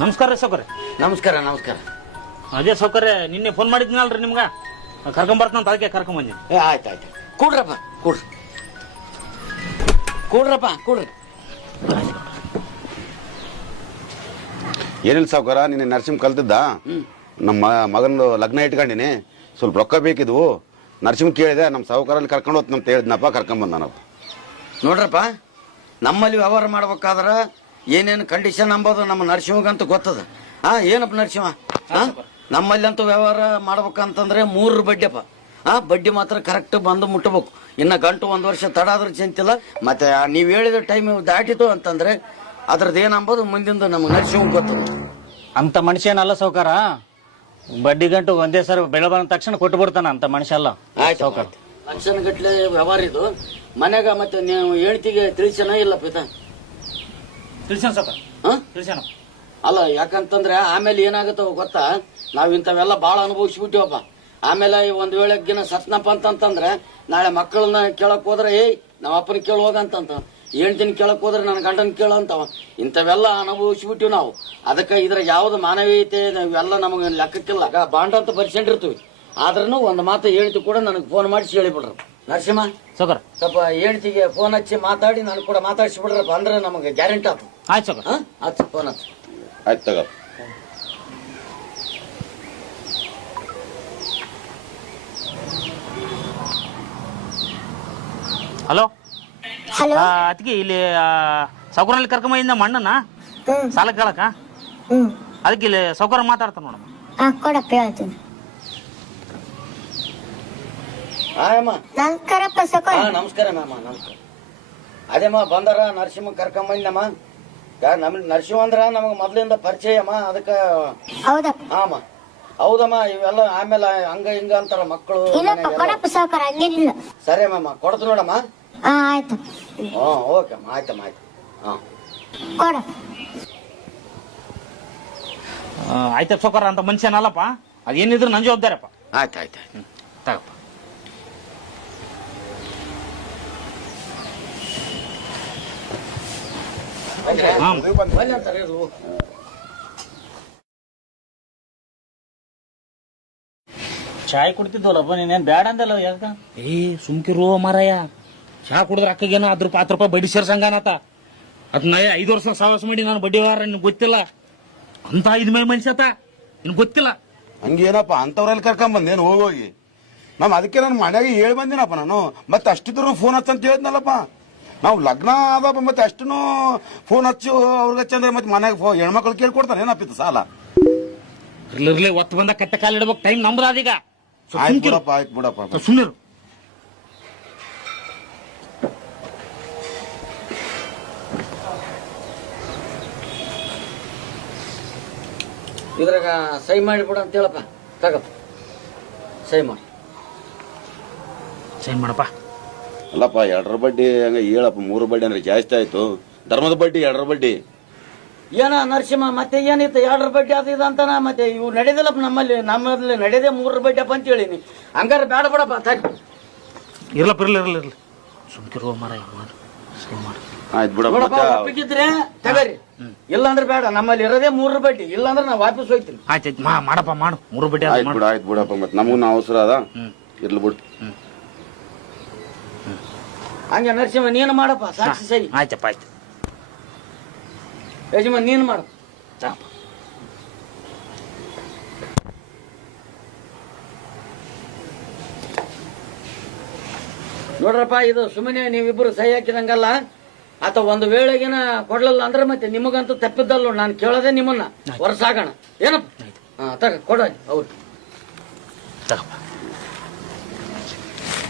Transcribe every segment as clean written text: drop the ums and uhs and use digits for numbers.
ನಮಸ್ಕಾರ ರೀ ಸೌಕರ್ಯ. ನಮಸ್ಕಾರ ನಮಸ್ಕಾರ. ಅದೇ ಸೌಕರ್ಯ ನಿನ್ನೆ ಫೋನ್ ಮಾಡಿದ್ನಲ್ರಿ ನಿಮ್ಗ ಕರ್ಕೊಂಬರ್ತಂತ ಅದಕ್ಕೆ ಕರ್ಕೊಂಬಂದಿ. ಆಯ್ತು ಆಯ್ತು ಕೂಡ್ರಪ್ಪ ಕೂಡ್ರಿ ಕೂಡ್ರಪ್ಪ ಕೂಡ್ರಿ. ಏನಿಲ್ಲ ಸಾವುಕಾರ, ನಿನ್ನೆ ನರ್ಸಿಂಗ್ ಕಲ್ತಿದ್ದ ನಮ್ಮ ಮಗನ ಲಗ್ನ ಇಟ್ಕೊಂಡಿನಿ, ಸ್ವಲ್ಪ ರೊಕ್ಕ ಬೇಕಿದ್ವು. ನರ್ಸಿಂಗ್ ಕೇಳಿದೆ, ನಮ್ಮ ಸಾವುಕಾರಲ್ಲಿ ಕರ್ಕೊಂಡು ಹೋತ್ ಅಂತ ಹೇಳಿದ್ನಪ್ಪ, ಕರ್ಕೊಂಬಂದ ನಾವು. ನೋಡ್ರಪ್ಪ, ನಮ್ಮಲ್ಲಿ ವ್ಯವಹಾರ ಮಾಡ್ಬೇಕಾದ್ರ ಏನೇನು ಕಂಡೀಷನ್ ಅಂಬೋದು ನಮ್ಮ ನರಸಿಂಹಗಂತೂ ಗೊತ್ತದ. ಏನಪ್ಪ ನರಸಿಂಹ, ನಮ್ಮಲ್ಲಿ ಅಂತೂ ವ್ಯವಹಾರ ಮಾಡ್ಬೇಕಂತಂದ್ರೆ 3 ಬಡ್ಡಿಯಪ್ಪ. ಬಡ್ಡಿ ಮಾತ್ರ ಕರೆಕ್ಟ್ ಬಂದು ಮುಟ್ಟಬೇಕು. ಇನ್ನು ಗಂಟು 1 ವರ್ಷ ತಡ ಆದ್ರೂ ಚಿಂತಿಲ್ಲ. ಮತ್ತೆ ನೀವು ಹೇಳಿದ ಟೈಮ್ ದಾಟಿತು ಅಂತಂದ್ರೆ ಅದ್ರದ್ದು ಏನಂಬೋದು ಮುಂದಿಂದ ನಮ್ಮ ನರಸಿಂಹ ಗೊತ್ತದ. ಅಂತ ಮನುಷ್ಯ ಏನಲ್ಲ ಸೌಕಾರ, ಬಡ್ಡಿ ಗಂಟು ಒಂದೇ ಸರ್ ಬೆಳೆ ಬಂದ ತಕ್ಷಣ ಕೊಟ್ಟು ಬಿಡ್ತಾನ ಅಂತ ಮನುಷ್ಯ ಅಲ್ಲ. ಸೌಕಾರ ಲಕ್ಷಣ ಗಟ್ಲೆ ವ್ಯವಹಾರ ಇದು. ಮನೆಗ ಮತ್ತೆ ನೀವು ಹೇಳ್ತಿಗೆ ತಿಳಿಸನ ಇಲ್ಲ ಪಿತ ತಿಳಿಸೋಣ ಸೌಕರ್, ತಿಳಿಸೋಣ. ಅಲ್ಲ, ಯಾಕಂತಂದ್ರೆ ಆಮೇಲೆ ಏನಾಗತ್ತವ ಗೊತ್ತಾ, ನಾವ್ ಇಂಥವೆಲ್ಲ ಬಾಳ ಅನುಭವಿಸ್ಬಿಟ್ಟಿವಪ್ಪ. ಆಮೇಲೆ ಒಂದ್ ವೇಳೆ ಸತ್ನಪ್ಪ ಅಂತಂದ್ರೆ ನಾಳೆ ಮಕ್ಕಳನ್ನ ಕೇಳಕ್ ಹೋದ್ರೆ ನಾವ್ ಅಪ್ಪನ ಕೇಳ ಹೋಗಂತ, ಹೇಳ್ತೀನಿ ಕೇಳಕ್ ಹೋದ್ರೆ ನನ್ನ ಗಂಡನ್ ಕೇಳ ಅಂತವ. ಇಂಥವೆಲ್ಲ ಅನುಭವಿಸ್ಬಿಟ್ಟಿವ್ ನಾವು. ಅದಕ್ಕೆ ಇದ್ರ ಯಾವ್ದು ಮಾನವೀಯತೆ ಇವೆಲ್ಲ ನಮಗೆ ಲೆಕ್ಕಕ್ಕಿಲ್ಲ. ಬಾಂಡ್ ಅಂತ ಬರ್ಸ್ಕೊಂಡಿರ್ತೀವಿ. ಆದ್ರೂ ಒಂದು ಮಾತು ಹೇಳ್ತಿ ಕೂಡ ನನಗೆ ಫೋನ್ ಮಾಡಿಸಿ ಹೇಳಿಬಿಡ್ರ. ನರಸಿಂಹ ಸೌಕರ್, ಸ್ವಲ್ಪ ಹೇಳ್ತಿಗೆ ಫೋನ್ ಹಚ್ಚಿ ಮಾತಾಡಿ ನಾನು ಕೂಡ ಮಾತಾಡಿಸ್ಬಿಡ್ರಪ್ಪ, ಅಂದ್ರೆ ನಮಗೆ ಗ್ಯಾರಂಟಿ ಆಯ್ತು. ಆಯ್ತು ಸೌಕರ್. ಹಚ್ಚ ಫೋನ್ ಹಚ್ಚ. ಆಯ್ತು ತಗೋ. ಹಲೋ, ಅದಕ್ಕೆ ಇಲ್ಲಿ ಸೌಕರ್ಯಲ್ಲಿ ಕರ್ಕೊಂಬಂದ ಮಣ್ಣನ ಸಾಲ ಕೇಳಕ, ಅದಕ್ಕೆ ಇಲ್ಲಿ ಸೌಕರ್ಯ ಮಾತಾಡ್ತಾನ ನೋಡಮ್ಮ. ಕೊಡಪ್ಪ ಹೇಳ್ತೀನಿ. ನಮಸ್ಕಾರಪ್ಪ ನಮಸ್ಕಾರ ಮ್ಯಾಮ, ನಮಸ್ಕಾರ. ಅದೇಮ್ಮ ಬಂದಾರ ನರಸಿಂಹ ಕರ್ಕೊಂಬಂದಮ್ಮ. ನರಸಿಂಹ ಅಂದ್ರ ನಮಗ ಮೊದ್ಲಿಂದ ಪರಿಚಯ ಅಮ್ಮ, ಅದಕ್ಕ. ಹಾಮ ಹೌದಮ್ಮ, ಇವೆಲ್ಲ ಆಮೇಲೆ ಹಂಗ ಹಿಂಗ ಅಂತಾರ ಮಕ್ಕಳು. ಸರಿ ಅಮ್ಮ, ಕೊಡ್ತು ನೋಡಮ್ಮ. ಆಯ್ತು. ಓಕೆ ಅಮ್ಮ, ಆಯ್ತಮ್ಮ, ಆಯ್ತು. ಆಯ್ತ ಸೌಕರ ಅಂತ ಮನುಷ್ಯನಲ್ಲಪ್ಪ, ಅದೇನಿದ್ರು ನನ್ ಜವಾಬ್ದಾರಪ್ಪ. ಆಯ್ತು ಆಯ್ತು ಆಯ್ತು ತಗಪ್ಪ. ಚಾಯ್ ಕುಡ್ತಿದ್ವಲ್ಲಪ್ಪ, ನೀನೇನ್ ಬ್ಯಾಡ ಅಂದಲ್ಲ ಯಾಕ? ಸುಮ್ಕಿರೋ ಮಾರಾಯ, ಚಾ ಕುಡಿದ್ರ ಅಕ್ಕಗೇನೋ 10 ರೂಪಾಯಿ ಬಡ್ಡಿ ಸೇರ್ಸಂಗಾನತ. ಅದ್ 5 ವರ್ಷ ಸಾವಾಸ ಮಾಡಿ ನಾನು ಬಡ್ಡಿ ವಾರ ನಿನ್ ಗೊತ್ತಿಲ್ಲ ಅಂತ 5 ಮೈ ಮನುಷ್ಯತ ನಿನ್ ಗೊತ್ತಿಲ್ಲ. ಹಂಗೇನಪ್ಪ ಅಂತವ್ರಲ್ಲಿ ಕರ್ಕೊಂಬಂದೇನು ಹೋಗೋಗಿ. ಅದಕ್ಕೆ ನಾನು ಮನೆಯಾಗ ಹೇಳಿ ಬಂದಿನಪ್ಪ ನಾನು. ಮತ್ತೆ ಅಷ್ಟಿದ್ರು ಫೋನ್ ಹಚ್ಚಂತ ಹೇಳಿದ್ನಲ್ಲಪ್ಪ. ನಾವು ಲಗ್ನ ಆದಪ್ಪ, ಮತ್ತೆ ಅಷ್ಟನ್ನು ಫೋನ್ ಹಚ್ಚು ಅವ್ರಿಗೆ ಹಚ್ಚಂದ್ರೆ ಮತ್ತೆ ಮನೆಯಾಗ ಹೆಣ್ಮಕ್ಳು ಕೇಳ್ಕೊಡ್ತಾನೆ ಏನಪ್ಪಿತ್ತು ಸಾಲ. ಇರ್ಲಿರ್ಲಿ, ಒತ್ತು ಬಂದ ಕಟ್ಟ ಕಾಲಿಡ್ಬೇಕು. ಟೈಮ್ ನಮ್ದಾದೀಗ. ಆಯ್ತು ಬಿಡಪ್ಪ, ಆಯ್ತು ಬಿಡಪ್ಪ, ಸುಮ್ಮನಿರು. ಇದ್ರಾಗ ಸೈ ಮಾಡಿಬಿಡ ಅಂತ ಹೇಳಪ್ಪ. ತಗಪ್ಪ ಸೈ ಮಾಡಿ. ಸೈ ಮಾಡಪ್ಪ. ಅಲ್ಲಪ್ಪ, 2 ಬಡ್ಡಿ ಹಂಗ ಹೇಳಪ್ಪ. 3 ಬಡ್ಡಿ ಅಂದ್ರೆ ಜಾಸ್ತಿ ಆಯ್ತು. ಧರ್ಮದ ಬಡ್ಡಿ 2 ಬಡ್ಡಿ ಏನ ನರಸಿಂಹ, ಮತ್ತೆ ಏನಿತ್ತು 2 ಬಡ್ಡಿ ಅದು ಅಂತಾನ. ಮತ್ತೆ ಇವು ನಡೆದಿಲ್ಲಪ್ಪ ನಮ್ಮಲ್ಲಿ ನಡೆದೇ 3 ಬಡ್ಡಿಯಪ್ಪ ಅಂತ ಹೇಳಿನಿ. ಹಂಗಾರೆ ಬೇಡ ಬಿಡಪ್ಪ. ಇರ್ಲಪ್ಪ, ಇರ್ಲಿ ಸುಮ್ಕಿರುವ ಮಾರಾಯ. ಆಯ್ತು ಬಿಡಪ್ಪ. ಒಪ್ಪಿಗಿದ್ರೆ ತಗರಿ, ಇಲ್ಲಾಂದ್ರೆ ಬೇಡ. ನಮ್ಮಲ್ಲಿ ಇರೋದೇ 3 ಬಡ್ಡಿ. ಇಲ್ಲಾಂದ್ರೆ ನಾ ವಾಪಸ್ ಹೋಗ್ತೀನಿ. ಆಯ್ತು ಮಾಡಪ್ಪ, ಮಾಡು 3 ಬಡ್ಡಿ. ಆಯ್ತು ಬಿಡಪ್ಪ, ಮತ್ತೆ ನಮಗೂ ಅವಸರ ಅದ. ಇರ್ಲಿ ಬಿಡು. ಹಂಗೆ ನರಸಿಂಹ ನೀನು ಮಾಡಪ್ಪ, ಸಾಕ್ಷಿ ಸರಿ. ಆಯ್ತಪ್ಪ, ಆಯ್ತು. ಯಜಮಾನ್ ನೀನು ಮಾಡು. ನೋಡ್ರಪ್ಪ, ಇದು ಸುಮ್ಮನೆ ನೀವಿಬ್ರು ಸಹಿ ಹಾಕಿದಂಗಲ್ಲ. ಆತ ಒಂದು ವೇಳೆಗಿನ ಕೊಡ್ಲಿಲ್ಲ ಅಂದ್ರೆ ಮತ್ತೆ ನಿಮಗಂತೂ ತಪ್ಪಿದ್ದಲ್ಲ. ನಾನು ಕೇಳೋದೇ ನಿಮ್ಮನ್ನ ವರ್ಷಾಗೋಣ ಏನಪ್ಪ. ಕೊಡ ಅವ್ರು.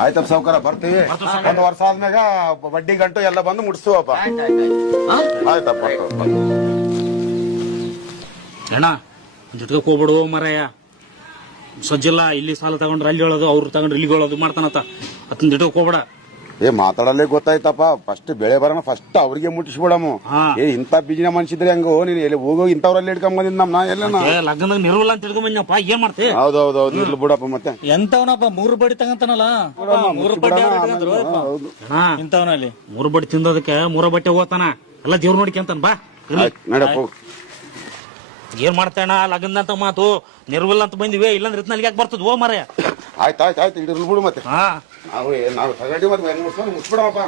ಆಯ್ತಪ್ಪ ಸಾವುಕಾರ, ಬರ್ತೀವಿ. 1 ವರ್ಷ ಆದ್ಮ್ಯಾಗ ಬಡ್ಡಿ ಗಂಟು ಎಲ್ಲ ಬಂದು ಮುಟ್ಸುವಪ್ಪ. ಆಯ್ತಪ್ಪ. ಅಣ್ಣ ಜೊತೆಗೆ ಹೋಗ್ಬಿಡು ಮಾರಾಯ. ಸಜ್ಜಿಲ್ಲ, ಇಲ್ಲಿ ಸಾಲ ತಗೊಂಡ್ರೆ ಅಲ್ಲಿ ಹೇಳೋದು, ಅವ್ರು ತಗೊಂಡ್ರೆ ಇಲ್ಲಿ ಹೇಳೋದು ಮಾಡ್ತಾನತ್ತ. ಅತನ ಜೊತೆಗೆ ಹೋಗ್ಬೇಡ. ಮಾತಾಡಲ್ಲೇ ಗೊತ್ತಾಯ್ತಪ್ಪ. ಫಸ್ಟ್ ಬೆಳೆ ಬರೋಣ, ಫಸ್ಟ್ ಅವ್ರಿಗೆ ಮುಟ್ಟಿಸ್ಬಿಡಮು. ಇಂತ ಬಿಜಿನ ಮನ್ಸಿದ್ರೆ ಹಂಗ ನೀನ್ ಎಲ್ಲಿ ಹೋಗೋ ಇಂಥವ್ರಲ್ಲಿ ಇಟ್ಕೊಂಡ್ ಬಂದಿದ್ ನಮ್ ಎಲ್ಲ ಲಗ್ನದಾಗ ನಿರ್ವಲ್ಲ ಅಂತ ತಿಳ್ಕೊಂಬಂದಪ್ಪ. ಏನ್ ಮಾಡ್ತೇವೆ? ಹೌದೌದೌದು, ಇರ್ಲಿ ಬಿಡಪ್ಪ. ಮತ್ತೆ ಎಂತವನಪ್ಪ 3 ಬಡ್ಡಿ ತಗಂತಾನಲ್ಲ. 3 ಬಡ್ಡಿ ಇಂಥವನಲ್ಲಿ 3 ಬಡ್ಡಿ ತಿಂದೋದಕ್ಕೆ 3 ಬಟ್ಟೆ ಹೋಗ್ತಾನ. ಎಲ್ಲ ದೇವ್ರ ನೋಡ್ಕೊಂತಾನ. ಬಾ ನಡಪ್ಪ. ಏನ್ ಮಾಡ್ತೇಣ ಲಗ್ನದಂತ ಮಾತು ನಿರ್ವಲ್ ಅಂತ ಬಂದಿವೆ ಇಲ್ಲಂದ್ರೆ ಇತ್ನಲ್ಲಿ ಯಾಕೆ ಬರ್ತದ ಓ ಮರ ಆಯ್ತು ಇಡಿರ್ಲಿ ಬಿಡು ಮತ್ತೆ ಹಾ ನಾವು ತಗಡಿ ಮತ್ತೆ ಮುಗಿಸ್ಬಿಡಪ್ಪ.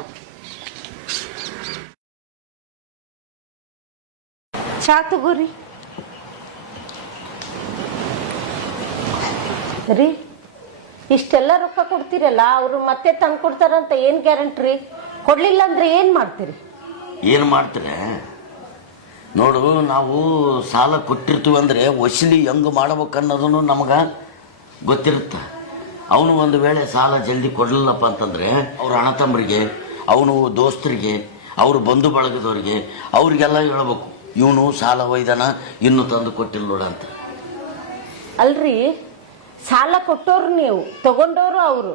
ಚಾ ತಗೋರಿ ರೀ. ಇಷ್ಟೆಲ್ಲ ರೊಕ್ಕ ಕೊಡ್ತೀರಲ್ಲ, ಅವರು ಮತ್ತೆ ತಂದು ಕೊಡ್ತಾರಂತ ಏನ್ ಗ್ಯಾರಂಟಿ? ಕೊಡ್ಲಿಲ್ಲ ಅಂದ್ರೆ ಏನ್ ಮಾಡ್ತೀರಿ? ಏನು ಮಾಡ್ತಾರೆ ನೋಡು, ನಾವು ಸಾಲ ಕೊಟ್ಟಿರ್ತೀವಿ ಅಂದರೆ ವಸೂಲಿ ಹೆಂಗೆ ಮಾಡ್ಬೇಕನ್ನೋದನ್ನು ನಮಗೆ ಗೊತ್ತಿರುತ್ತೆ. ಅವನು ಒಂದು ವೇಳೆ ಸಾಲ ಜಲ್ದಿ ಕೊಡಲಿಲ್ಲಪ್ಪ ಅಂತಂದರೆ ಅವ್ರ ಅಣ್ಣ ತಮ್ಮರಿಗೆ, ಅವನು ದೋಸ್ತರಿಗೆ, ಅವ್ರ ಬಂಧು ಬಳಗದವ್ರಿಗೆ ಅವ್ರಿಗೆಲ್ಲ ಹೇಳ್ಬೇಕು, ಇವನು ಸಾಲ ಒಯ್ದಾನ ಇನ್ನೂ ತಂದು ಕೊಟ್ಟಿಲ್ಲ ನೋಡ ಅಂತ. ಅಲ್ರಿ, ಸಾಲ ಕೊಟ್ಟೋರು ನೀವು, ತಗೊಂಡವರು ಅವರು,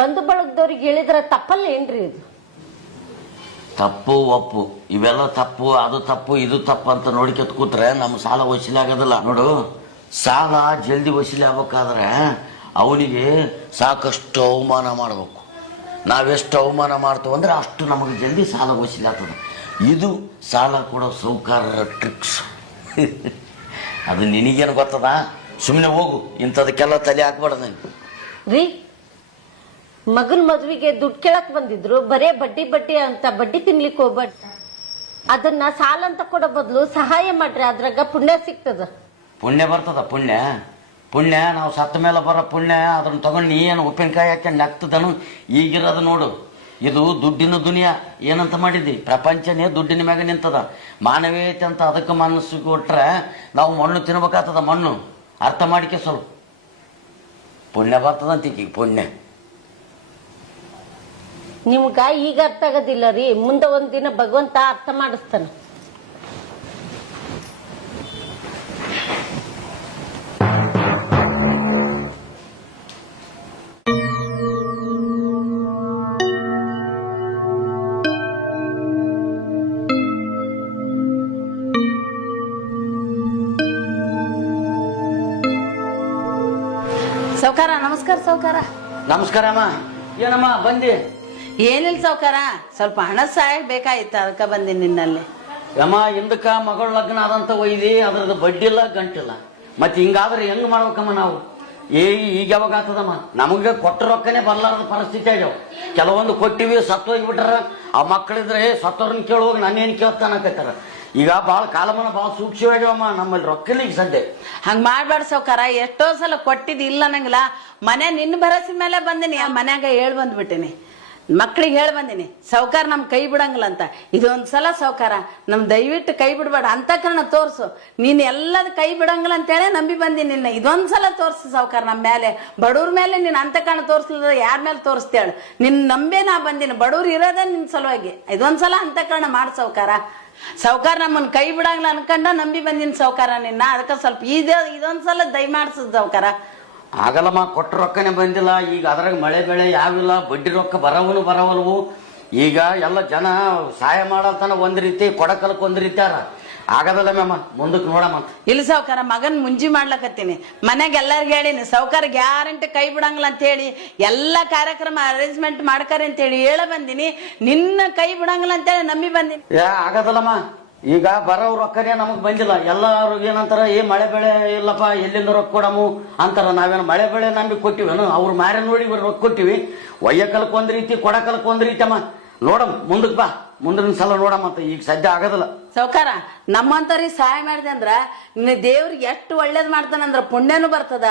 ಬಂಧು ಬಳಗದವ್ರಿಗೆ ಹೇಳಿದ್ರೆ ತಪ್ಪಲ್ಲ ಏನ್ರಿ? ಇದು ತಪ್ಪು ಒಪ್ಪು ಇವೆಲ್ಲ ತಪ್ಪು, ಅದು ತಪ್ಪು ಇದು ತಪ್ಪು ಅಂತ ನೋಡ್ಕೊತ ಕೂತ್ರೆ ನಮ್ಮ ಸಾಲ ವಸೂಲಿ ಆಗೋದಿಲ್ಲ. ನೋಡು, ಸಾಲ ಜಲ್ದಿ ವಸೂಲಿ ಆಗ್ಬೇಕಾದ್ರೆ ಅವನಿಗೆ ಸಾಕಷ್ಟು ಅವಮಾನ ಮಾಡಬೇಕು. ನಾವೆಷ್ಟು ಅವಮಾನ ಮಾಡ್ತೀವಿ ಅಂದ್ರೆ ಅಷ್ಟು ನಮಗೆ ಜಲ್ದಿ ಸಾಲ ವಸೂಲಿ ಆಗ್ತದೆ. ಇದು ಸಾಲ ಕೊಡೋ ಸೌಕಾರರ ಟ್ರಿಕ್ಸ್. ಅದು ನಿನಗೇನು ಗೊತ್ತದ? ಸುಮ್ಮನೆ ಹೋಗು, ಇಂಥದಕ್ಕೆಲ್ಲ ತಲೆ ಹಾಕ್ಬಾರ್ದು ರೀ. ಮಗನ್ ಮದ್ವಿಗೆ ದುಡ್ಡು ಕೇಳಕ್ ಬಂದಿದ್ರು, ಬರೇ ಬಡ್ಡಿ ಬಡ್ಡಿ ಅಂತ ಬಡ್ಡಿ ತಿನ್ಲಿಕ್ಕೆ ಹೋಗ್ಬಾರ್ದು. ಅದನ್ನ ಸಾಲ ಅಂತ ಕೊಡೋ ಬದಲು ಸಹಾಯ ಮಾಡ್ರಿ, ಅದ್ರಾಗ ಪುಣ್ಯ ಸಿಗ್ತದ. ಪುಣ್ಯ ಬರ್ತದ? ಪುಣ್ಯ ನಾವು ಸತ್ತ ಮೇಲೆ ಬರೋ ಪುಣ್ಯ. ಅದನ್ನ ತಗೊಂಡು ನೀ ಏನು ಉಪ್ಪಿನಕಾಯಿ ಹಾಕೊಂಡು ನಗ್ತದನು? ಈಗಿರೋದು ನೋಡು, ಇದು ದುಡ್ಡಿನ ದುನಿಯಾ. ಏನಂತ ಮಾಡಿದ್ದಿ? ಪ್ರಪಂಚನೇ ದುಡ್ಡಿನ ಮ್ಯಾಗ ನಿಂತದ. ಮಾನವೀಯತೆ ಅಂತ ಅದಕ್ಕೆ ಮನಸ್ಸು ಕೊಟ್ರೆ ನಾವು ಮಣ್ಣು ತಿನ್ಬೇಕಾಗ್ತದ. ಮಣ್ಣು ಅರ್ಥ ಮಾಡಿಕೆ ಸ್ವಲ್ಪ. ಪುಣ್ಯ ಬರ್ತದಂತ ಈಗ ಪುಣ್ಯ. ನಿಮ್ಗ ಈಗ ಅರ್ಥ ಆಗೋದಿಲ್ಲ ರೀ, ಮುಂದೆ ಒಂದಿನ ಭಗವಂತ ಅರ್ಥ ಮಾಡಿಸ್ತಾನ. ಸೌಕಾರ ನಮಸ್ಕಾರ. ಸೌಕಾರ ನಮಸ್ಕಾರ ಅಮ್ಮ. ಏನಮ್ಮ ಬಂದಿ? ಏನಿಲ್ಲ ಸೌಕಾರ, ಸ್ವಲ್ಪ ಹಣ ಸಹಾಯ ಬೇಕಾಯ್ತು, ಅದಕ್ಕೆ ಬಂದಿ ನಿನ್ನಲ್ಲಿ. ಯಮ್ಮ, ಹಿಂದಕ್ಕ ಮಗಳ ಲಗ್ನ ಆದಂತ ಒಯ್ದಿ, ಅದ್ರದ್ದು ಬಡ್ಡಿ ಇಲ್ಲ ಗಂಟಿಲ್ಲ. ಮತ್ತೆ ಹಿಂಗಾದ್ರೆ ಹೆಂಗ್ ಮಾಡ್ಬೇಕಮ್ಮ ನಾವು? ಈಗ ಯಾವಾಗ ಆಗ್ತದಮ್ಮ? ನಮಗೆ ಕೊಟ್ಟ ರೊಕ್ಕನೇ ಬರ್ಲಾರದ ಪರಿಸ್ಥಿತಿ ಆಗ್ಯಾವ. ಕೆಲವೊಂದು ಕೊಟ್ಟಿವಿ, ಸತ್ತೋಗ್ಬಿಟ್ರ. ಆ ಮಕ್ಕಳಿದ್ರೆ ಸತ್ತವ್ರನ್ನ ಕೇಳುವಾಗ ನಾನೇನು ಕೇಳ್ತಾನಕತ್ತಾರ. ಈಗ ಭಾಳ ಕಾಲಮಾನ ಭಾಳ ಸೂಕ್ಷ್ಮವಾಗ್ಯಾವಮ್ಮ ನಮ್ಮಲ್ಲಿ ರೊಕ್ಕಲಿ ಈಗ ಸದ್ಯ. ಹಂಗ ಮಾಡ್ಬೇಡ ಸೌಕಾರ, ಎಷ್ಟೋ ಸಲ ಕೊಟ್ಟಿದ್ ಇಲ್ಲ ನಂಗಿಲ್ಲ. ಮನೆ ನಿನ್ನ ಭರವಸೆ ಮೇಲೆ ಬಂದಿನಿ, ಆ ಮನ್ಯಾಗ ಹೇಳ್ ಬಂದ್ಬಿಟ್ಟಿನಿ, ಮಕ್ಳಿಗೆ ಹೇಳ್ ಬಂದಿನಿ, ಸೌಕಾರ ನಮ್ ಕೈ ಬಿಡಂಗಿಲ್ಲ ಅಂತ. ಇದೊಂದ್ಸಲ ಸೌಕಾರ ನಮ್ ದಯವಿಟ್ಟು ಕೈ ಬಿಡ್ಬೇಡ, ಅಂತಃಕರಣ ತೋರ್ಸು. ನೀನ್ ಎಲ್ಲದ ಕೈ ಬಿಡಂಗಿಲ್ಲ ಅಂತೇಳಿ ನಂಬಿ ಬಂದಿನಿ ನಿನ್ನ. ಇದೊಂದ್ಸಲ ತೋರ್ಸು ಸೌಕಾರ, ನಮ್ಮ ಮೇಲೆ, ಬಡವ್ರ ಮೇಲೆ ನೀನ್ ಅಂತಃಕರಣ ತೋರ್ಸ್ಲಿಲ್ಲ ಯಾರ ಮೇಲೆ ತೋರಿಸ್ತೇಳು? ನಿನ್ ನಂಬೇ ನಾ ಬಂದಿನಿ, ಬಡವ್ರು ಇರೋದೇ ನಿನ್ ಸಲುವಾಗಿ. ಇದೊಂದ್ಸಲ ಅಂತಃಕರಣ ಮಾಡ್ ಸೌಕಾರ. ಸೌಕಾರ ನಮ್ಮನ್ ಕೈ ಬಿಡಂಗಿಲ್ಲ ಅನ್ಕೊಂಡ ನಂಬಿ ಬಂದಿನ ಸೌಕಾರ ನಿನ್ನ. ಅದಕ್ಕೆ ಸ್ವಲ್ಪ ಇದೊಂದ್ಸಲ ದಯ ಮಾಡ್ಸದ್ ಸೌಕಾರ. ಆಗಲ್ಲಮ್ಮ, ಕೊಟ್ಟ ರೊಕ್ಕನೇ ಬಂದಿಲ್ಲ. ಈಗ ಅದ್ರಾಗ ಮಳೆ ಬೆಳೆ ಯಾವಿಲ್ಲ, ಬಡ್ಡಿ ರೊಕ್ಕ ಬರವಲ್ವು. ಈಗ ಎಲ್ಲ ಜನ ಸಹಾಯ ಮಾಡತನ ಒಂದ್ ರೀತಿ, ಕೊಡಕಲಕ್ ಒಂದ್ ರೀತಿ ಅರ. ಆಗದಲ್ಲ ಮ್ಯಾಮ, ಮುಂದಕ್ಕೆ ನೋಡಮ್ಮ. ಇಲ್ಲಿ ಸೌಕಾರ ಮಗನ್ ಮುಂಜಿ ಮಾಡ್ಲಕತ್ತೀನಿ, ಮನ್ಯಾಗ ಎಲ್ಲಾರ್ಗ ಹೇಳಿನಿ, ಸೌಕಾರ ಗ್ಯಾರಂಟಿ ಕೈ ಬಿಡಂಗಿಲ್ಲ ಅಂತ ಹೇಳಿ ಎಲ್ಲಾ ಕಾರ್ಯಕ್ರಮ ಅರೇಂಜ್ಮೆಂಟ್ ಮಾಡ್ಕಾರೆ ಅಂತ ಹೇಳಿ ಹೇಳ ಬಂದಿನಿ. ನಿನ್ನ ಕೈ ಬಿಡಂಗಿಲ್ಲ ಅಂತೇಳಿ ನಂಬಿ ಬಂದಿನಿ. ಆಗದಲ್ಲಮ್ಮ, ಈಗ ಬರೋ ರೊಕ್ಕನೇ ನಮಗ್ ಬಂದಿಲ್ಲ. ಎಲ್ಲಾರು ಏನಂತಾರ, ಮಳೆ ಬೆಳೆ ಇಲ್ಲಪ್ಪ, ಎಲ್ಲಿಂದ ರೊಕ್ಕ ಕೊಡಮು ಅಂತಾರ. ನಾವೇನು ಮಳೆ ಬೆಳೆ ನಂಬಿ ಕೊಟ್ಟಿವೇನು? ಅವ್ರ ಮಾರೆ ನೋಡಿ ರೊಕ್ಕ ಕೊಟ್ಟಿವಿ. ಒಯ್ಯಕಲಕ್ ಒಂದ್ ರೀತಿ, ಕೊಡಕಲಕ್ ಒಂದ್ ರೀತಿ ಅಮ್ಮ. ನೋಡಮ್ ಮುಂದಕ್ ಬಾ, ಮುಂದಿನ ಸಲ ನೋಡಮ್ಮಂತ. ಈಗ ಸದ್ಯ ಆಗದಲ್ಲ ಸೌಕಾರ. ನಮ್ಮಂತವ್ರಿಗೆ ಸಹಾಯ ಮಾಡಿದೆ ಅಂದ್ರ ನಿನ್ನ ದೇವ್ರಿಗೆ ಎಷ್ಟು ಒಳ್ಳೇದ್ ಮಾಡ್ತಾನಂದ್ರ ಪುಣ್ಯನೂ ಬರ್ತದ,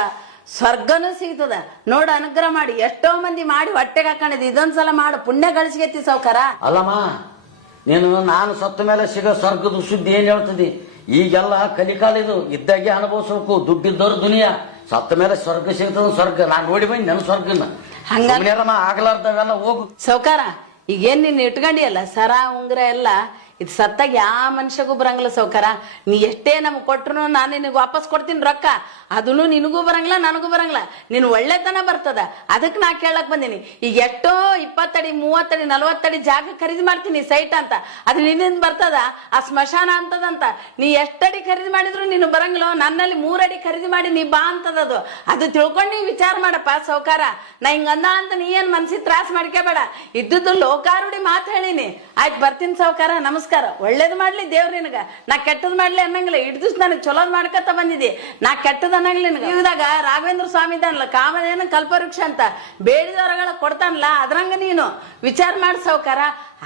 ಸ್ವರ್ಗನೂ ಸಿಗ್ತದ. ನೋಡ, ಅನುಗ್ರಹ ಮಾಡಿ. ಎಷ್ಟೋ ಮಂದಿ ಮಾಡಿ ಹೊಟ್ಟೆಗೆ ಹಾಕೊಂಡಿದ್, ಇದೊಂದ್ಸಲ ಮಾಡು, ಪುಣ್ಯ ಗಳಿಸ್ಗೆತ್ತಿ ಸೌಕಾರ. ಅಲ್ಲಮ್ಮ, ನೀನು ನಾನು ಸತ್ತ ಮೇಲೆ ಸಿಗೋ ಸ್ವರ್ಗದ ಸುದ್ದಿ ಏನ್ ಹೇಳ್ತದಿ? ಈಗೆಲ್ಲ ಕಲಿಕಾಲ, ಇದು ಇದ್ದಾಗೆ ಅನುಭವಿಸ್ಬೇಕು. ದುಡ್ಡಿದ್ದವ್ರು ದುನಿಯಾ, ಸತ್ತ ಮೇಲೆ ಸ್ವರ್ಗ ಸಿಗ್ತದ. ಸ್ವರ್ಗ ನಾನ್ ನೋಡಿ ಬಂದ್ ನನ್ನ ಸ್ವರ್ಗನ ಹಂಗಾರಮ್ಮ. ಆಗ್ಲಾರ್ದವೆಲ್ಲ ಹೋಗು ಸೌಕಾರ. ಈಗೇನ್ ನೀನ್ ಇಟ್ಕೊಂಡಿಯಲ್ಲ ಸರ ಉಂಗ್ರ ಎಲ್ಲ, ಇದು ಸತ್ತಾಗ ಯಾವ ಮನುಷ್ಯಗೂ ಬರಂಗಿಲ್ಲ ಸೌಕಾರ. ನೀ ಎಷ್ಟೇ ನಮ್ಗೆ ಕೊಟ್ರು ನಾನು ನಿನಗೆ ವಾಪಸ್ ಕೊಡ್ತೀನಿ ರೊಕ್ಕ. ಅದನ್ನು ನಿನಗೂ ಬರಂಗಿಲ್ಲ, ನನಗೂ ಬರಂಗಿಲ್ಲ. ನೀನ್ ಒಳ್ಳೆತನ ಬರ್ತದ, ಅದಕ್ಕೆ ನಾ ಕೇಳಕ್ ಬಂದೀನಿ. ಈಗ ಎಷ್ಟೋ 20 ಅಡಿ 30 ಅಡಿ 40 ಅಡಿ ಜಾಗ ಖರೀದಿ ಮಾಡ್ತೀನಿ, ಸೈಟ್ ಅಂತ. ಅದು ನಿನ್ನಿಂದ ಬರ್ತದ, ಆ ಸ್ಮಶಾನ ಅಂತದಂತ. ನೀ ಎಷ್ಟಡಿ ಖರೀದಿ ಮಾಡಿದ್ರು ನೀನು ಬರಂಗಿಲ್ಲ. ನನ್ನಲ್ಲಿ 3 ಅಡಿ ಖರೀದಿ ಮಾಡಿ ನೀ ಬಾ ಅಂತದದು. ಅದು ತಿಳ್ಕೊಂಡು ನೀ ವಿಚಾರ ಮಾಡಪ್ಪ ಸೌಕಾರ. ನಾ ಹಿಂಗಂದ ಅಂತ ನೀ ಏನ್ ಮನ್ಸಿಗೆ ತ್ರಾಸ ಮಾಡ್ಕೋಬೇಡ. ಇದ್ದದ್ದು ಲೋಕಾರುಡಿ ಮಾತು ಹೇಳಿನಿ. ಆಯ್ತು, ಬರ್ತೀನಿ ಸೌಕಾರ. ನಮಸ್ಕಾರ. ನಮಸ್ಕಾರ. ಒಳ್ಳೇದ್ ಮಾಡ್ಲಿ ದೇವ್ರ ನಿನಗ, ನಾ ಕೆಟ್ಟದ್ ಮಾಡ್ಲಿ ಅನ್ನಂಗಿಲ್ಲ. ಇಡ್ ದಿವ್ಸ ನನಗ್ ಚಲೋದ್ ಮಾಡ್ಕತ್ತ ಬಂದಿದ್ದಿ, ನಾ ಕೆಟ್ಟದ್ ಅನ್ನಂಗಿಲ್ಲ ನಿನಗ. ಇವಾಗ ರಾಘವೇಂದ್ರ ಸ್ವಾಮಿ ಇದ್ದಾನಲ್ಲ, ಕಾಮಧೇನು ಕಲ್ಪವೃಕ್ಷ ಅಂತ, ಬೇಡಿದವರಗಳ ಕೊಡ್ತಾನಲ್ಲ, ಅದ್ರಂಗ ನೀನು ವಿಚಾರ ಮಾಡಿ ಸಾವ್ಕಾರ.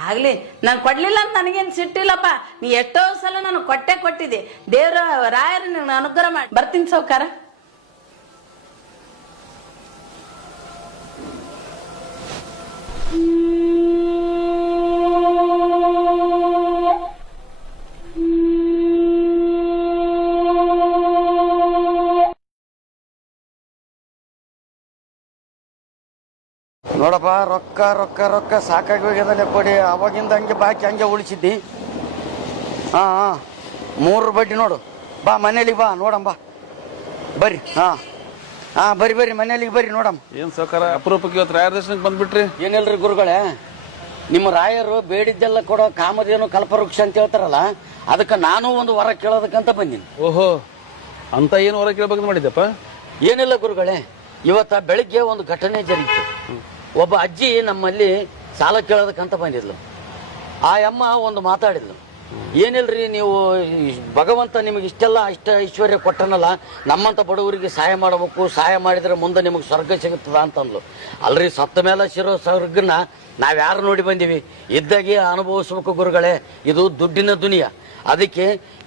ಆಗ್ಲಿ, ನಾನ್ ಕೊಡ್ಲಿಲ್ಲ ಅಂತ ನನಗೇನ್ ಸಿಟ್ಟಿಲ್ಲಪ್ಪ. ನೀ ಎಷ್ಟೋ ಸಲ ನಾನು ಕೊಟ್ಟಿದ್ದೆ. ದೇವ್ರ ರಾಯರ ನಿನ್ನ ಅನುಗ್ರಹ ಮಾಡಿ ಬರ್ತೀನಿ ಸಾವ್ಕಾರ. ನೋಡಪ್ಪ, ರೊಕ್ಕ ರೊಕ್ಕ ರೊಕ್ಕ ಸಾಕಾಗಿ ಹೋಗ್ಯದಲ್ಲೇ ಕೊಡಿ. ಅವಾಗಿಂದ ಹಂಗೆ ಬಾಕಿ ಹಂಗೆ ಉಳಿಸಿದ್ದಿ. ಹಾ 3 ಬಡ್ಡಿ ನೋಡು. ಬಾ ಮನೇಲಿಗೆ ಬಾ ನೋಡಮ್ಮ, ಬಾ ಬರ್ರಿ. ಹಾ ಬರ್ರಿ ಮನೇಲಿಗೆ ಬರ್ರಿ ನೋಡಮ್ಮ. ಏನ್ ಸಾವ್ಕಾರ ಅಪರೂಪಕ್ಕೆ ಇವತ್ತು ರಾಯರ ದರ್ಶನಕ್ಕೆ ಬಂದ್ಬಿಟ್ರಿ? ಏನಿಲ್ರಿ ಗುರುಗಳೇ, ನಿಮ್ಮ ರಾಯರು ಬೇಡಿದ್ದೆಲ್ಲ ಕೊಡೋ ಕಾಮಧೇನು ಕಲ್ಪವೃಕ್ಷ ಅಂತ ಹೇಳ್ತಾರಲ್ಲ, ಅದಕ್ಕೆ ನಾನು ಒಂದು ವರ ಕೇಳೋದಕ್ಕಂತ ಬಂದೀನಿ. ಓಹೋ, ಅಂತ ಏನು ವರ ಕೇಳ್ಬೇಕು ಮಾಡಿದ್ದಪ್ಪ? ಏನಿಲ್ಲ ಗುರುಗಳೇ, ಇವತ್ತ ಬೆಳಿಗ್ಗೆ ಒಂದು ಘಟನೆ ಜರುಗಿತು. ಒಬ್ಬ ಅಜ್ಜಿ ನಮ್ಮಲ್ಲಿ ಸಾಲ ಕೇಳೋದಕ್ಕಂತ ಬಂದಿದ್ಲು. ಆ ಅಮ್ಮ ಒಂದು ಮಾತಾಡಿದ್ಲು, ಏನಿಲ್ರಿ, ನೀವು ಭಗವಂತ ನಿಮಗೆ ಇಷ್ಟ ಐಶ್ವರ್ಯ ಕೊಟ್ಟನಲ್ಲ, ನಮ್ಮಂತ ಬಡವರಿಗೆ ಸಹಾಯ ಮಾಡಬೇಕು, ಸಹಾಯ ಮಾಡಿದ್ರೆ ಮುಂದೆ ನಿಮಗೆ ಸ್ವರ್ಗ ಸಿಗುತ್ತದ ಅಂತಂದ್ಲು. ಅಲ್ರಿ, ಸತ್ತ ಮೇಲೆ ಸಿರೋ ಸ್ವರ್ಗನ ನಾವ್ಯಾರು ನೋಡಿ ಬಂದೀವಿ, ಇದ್ದಾಗೆ ಅನುಭವಿಸ್ಬೇಕು ಗುರುಗಳೇ. ಇದು ದುಡ್ಡಿನ ದುನಿಯಾ. ಅದಕ್ಕೆ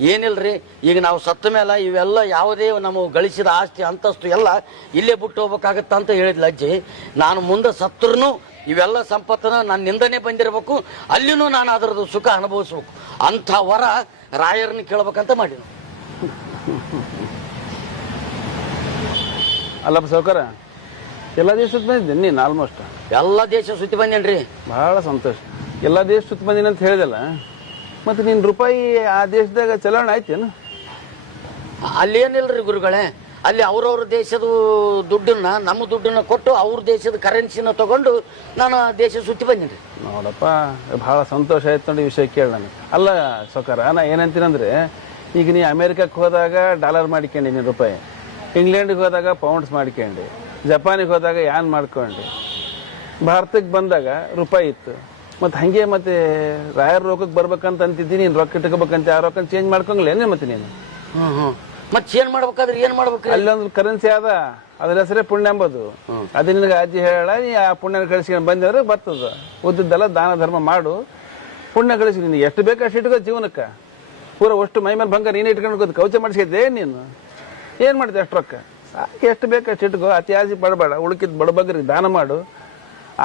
ಏನಿಲ್ರಿ, ಈಗ ನಾವು ಸತ್ತ ಮೇಲೆ ಇವೆಲ್ಲ ಯಾವುದೇ ನಾವು ಗಳಿಸಿದ ಆಸ್ತಿ ಅಂತಸ್ತು ಎಲ್ಲ ಇಲ್ಲೇ ಬಿಟ್ಟು ಹೋಗ್ಬೇಕಾಗತ್ತ ಅಂತ ಹೇಳಿದ್ಲ ಅಜ್ಜಿ. ನಾನು ಮುಂದೆ ಸತ್ತರೂ ಇವೆಲ್ಲ ಸಂಪತ್ತನ್ನ ನನ್ನಿಂದನೇ ಬಂದಿರಬೇಕು, ಅಲ್ಲಿನೂ ನಾನು ಅದರದ್ದು ಸುಖ ಅನುಭವಿಸ್ಬೇಕು ಅಂಥ ವರ ರಾಯರನ್ನ ಕೇಳ್ಬೇಕಂತ ಮಾಡಿ. ಅಲ್ಲಪ್ಪ ಸಾವ್ಕಾರ, ಎಲ್ಲ ದೇಶ ಸುತ್ತ ಬಂದಿದ್ದೇನೆ ನೀನು? ಆಲ್ಮೋಸ್ಟ್ ಎಲ್ಲ ದೇಶ ಸುತ್ತಿ ಬಂದೇನ್ರಿ. ಬಹಳ ಸಂತೋಷ. ಎಲ್ಲ ದೇಶ ಸುತ್ತ ಬಂದಿನಿ ಅಂತ ಹೇಳಿದಲ್ಲ, ಮತ್ತೆ ನಿನ್ ರೂಪಾಯಿ ಆ ದೇಶದಾಗ ಚಲಾವಣೆ ಆಯ್ತೇನು? ಅಲ್ಲೇನಿಲ್ರಿ ಗುರುಗಳೇ, ಅಲ್ಲಿ ಅವ್ರವ್ರ ದೇಶದ ದುಡ್ಡನ್ನ ನಮ್ಮ ದುಡ್ಡನ್ನ ಕೊಟ್ಟು ಅವ್ರ ದೇಶದ ಕರೆನ್ಸಿನ ತಗೊಂಡು ನಾನು ದೇಶ ಸುತ್ತಿ ಬಂದಿನಿ. ನೋಡಪ್ಪ, ಬಹಳ ಸಂತೋಷ ಆಯ್ತು ನೋಡಿ ವಿಷಯ ಕೇಳಿ ನನಗೆ. ಅಲ್ಲ ಸಾವ್ಕಾರ, ನಾ ಏನಂತೀನಂದ್ರೆ, ಈಗ ನೀ ಅಮೇರಿಕಕ್ಕೆ ಹೋದಾಗ ಡಾಲರ್ ಮಾಡ್ಕೊಂಡಿ ನೀನು ರೂಪಾಯಿ, ಇಂಗ್ಲೆಂಡ್ಗೆ ಹೋದಾಗ ಪೌಂಡ್ಸ್ ಮಾಡ್ಕೊಂಡಿ, ಜಪಾನಿಗೆ ಹೋದಾಗ ಯಾನ್ ಮಾಡ್ಕೊಂಡಿ, ಭಾರತಕ್ಕೆ ಬಂದಾಗ ರೂಪಾಯಿ ಇತ್ತು. ಮತ್ತೆ ಹಂಗೆ ಮತ್ತೆ ರಾಯರ್ ರೊಕ್ಕಕ್ಕೆ ಬರ್ಬೇಕಂತ ಅಂತಿದ್ದೀನಿ, ನೀನು ರೊಕ್ಕ ಇಟ್ಕೋಬೇಕಂತ, ಆ ರೊಕ್ಕ ಚೇಂಜ್ ಮಾಡ್ಕೊಂಗ್ಲೇನೆ ಮತ್ತೆ ನೀನು? ಮತ್ತೆ ಚೇಂಜ್ ಮಾಡ್ಬೇಕಾದ್ರೆ ಏನ್ ಮಾಡ್ಬೇಕು? ಅಲ್ಲೊಂದು ಕರೆನ್ಸಿ ಅದ, ಅದ್ರ ಹೆಸರೇ ಪುಣ್ಯ ಎಂಬುದು. ಅದು ನಿನಗೆ ಅಜ್ಜಿ ಹೇಳ, ನೀ ಆ ಪುಣ್ಯ ಕಳಿಸ್ಕೊಂಡು ಬಂದ್ರೆ ಬರ್ತದ. ಉದ್ದದ್ದೆಲ್ಲ ದಾನ ಧರ್ಮ ಮಾಡು, ಪುಣ್ಯ ಕಳಿಸಿ. ನಿನಗೆ ಎಷ್ಟು ಬೇಕು ಅಷ್ಟು ಇಟ್ಕೋ ಜೀವನಕ್ಕೆ. ಪೂರ ಅಷ್ಟು ಮೈ ಮೇಲೆ ಭಂಗಾರ ನೀನು ಇಟ್ಕೊಂಡು ಕೌಚ ಮಾಡಿಸಿದ್ದೆ ನೀನು. ಏನ್ ಮಾಡ್ತೀವಿ ಅಷ್ಟು ರೊಕ್ಕ? ಎಷ್ಟು ಬೇಕು ಅಷ್ಟು ಇಟ್ಕೋ, ಅತಿ ಆಸೆ ಪಡಬೇಡ. ಉಳುಕಿದ್ ಬಡಬಗ್ರಿಗೆ ದಾನ ಮಾಡು.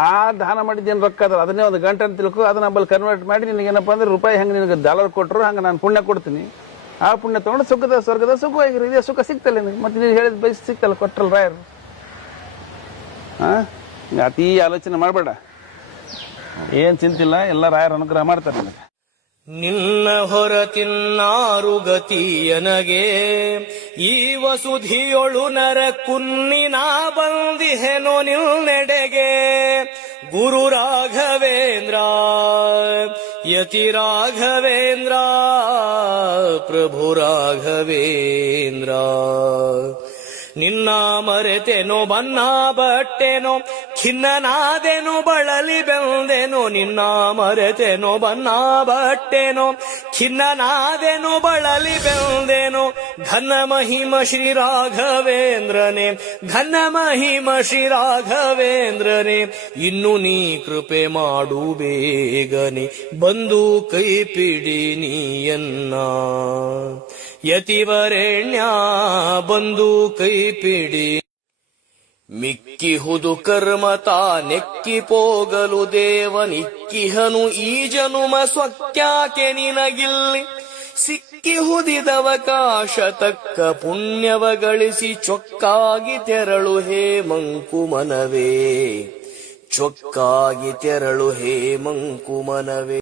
ಆ ದಾನ ಮಾಡಿದ್ದೇನು ರೊಕ್ಕ ಅದ, ಅದನ್ನೇ ಒಂದು ಗಂಟೆ ಅಂತ ತಿಳ್ಕೊ, ಅದನ್ನ ನಂಬಲ್ಲಿ ಕನ್ವರ್ಟ್ ಮಾಡಿ ನಿನಗೇನಪ್ಪ ಅಂದ್ರೆ ರೂಪಾಯಿ ಹೆಂಗೆ ನಿನಗೆ ಡಾಲರ್ ಕೊಟ್ಟರು ಹಂಗೆ ನಾನು ಪುಣ್ಯ ಕೊಡ್ತೀನಿ. ಆ ಪುಣ್ಯ ತಗೊಂಡು ಸುಖದ ಸ್ವರ್ಗದ ಸುಖವಾಗಿರು. ಇದೇ ಸುಖ ಸಿಗ್ತಲ್ಲ ನಿನಗೆ. ಮತ್ತೆ ನೀನು ಹೇಳಿದ ಬಯಸ್ ಸಿಗ್ತಲ್ಲ, ಕೊಟ್ರಲ್ಲ ರಾಯರು. ಅತಿ ಆಲೋಚನೆ ಮಾಡಬೇಡ, ಏನ್ ಚಿಂತಿಲ್ಲ, ಎಲ್ಲ ರಾಯರ ಅನುಗ್ರಹ ಮಾಡ್ತಾರೆ ನಿನಗೆ. ನಿನ್ನ ಹೊರತಿನ್ನಾರು ಗತಿಯನಗೆ ಈ ವಸುಧಿಯೊಳು ನರ ಕುನ್ನಿನ ಬಂದಿಹೆನೋ ನಿಲ್ನೆಡೆಗೆ. ಗುರು ರಾಘವೇಂದ್ರ ಯತಿ ರಾಘವೇಂದ್ರ ಪ್ರಭು ರಾಘವೇಂದ್ರ. ನಿನ್ನ ಮರೆತೆನೋ ಬನ್ನ ಬಟ್ಟೆನೋ ಖಿನ್ನನಾದೆನೋ ಬಳಲಿ ಬೆಂದೆನೋ. ನಿನ್ನ ಮರೆತೆನೋ ಬನ್ನ ಬಟ್ಟೆನೋ ಖಿನ್ನನಾದೆನೋ ಬಳಲಿ ಬೆಂದೆನೋ. ಘನ ಮಹಿಮ ಶ್ರೀ ರಾಘವೇಂದ್ರನೇ, ಘನ ಮಹಿಮ ಶ್ರೀ ರಾಘವೇಂದ್ರನೇ. ಇನ್ನು ನೀ ಕೃಪೆ ಮಾಡು ಬೇಗನೆ, ಬಂದು ಕೈ ಪಿಡಿ ನೀಯನ್ನ. ಯತಿವರೆಣ್ಯ ಬಂದು ಕೈ ಪಿಡಿ. ಮಿಕ್ಕಿಹುದು ಕರ್ಮ ತಾನೆಕ್ಕಿ ಪೋಗಲು ದೇವನಿಕ್ಕಿಹನು ಈ ಜನುಮ ಸ್ವಕ್ಯಾಕೆ ನಿನಗಿಲ್ಲಿ. ಸಿಕ್ಕಿಹುದಿದವಕಾಶ ತಕ್ಕ ಪುಣ್ಯವ ಗಳಿಸಿ ಚೊಕ್ಕಾಗಿ ತೆರಳು ಹೇ ಮಂಕುಮನವೇ. ಚೊಕ್ಕಾಗಿ ತೆರಳು ಹೇ ಮಂಕುಮನವೇ.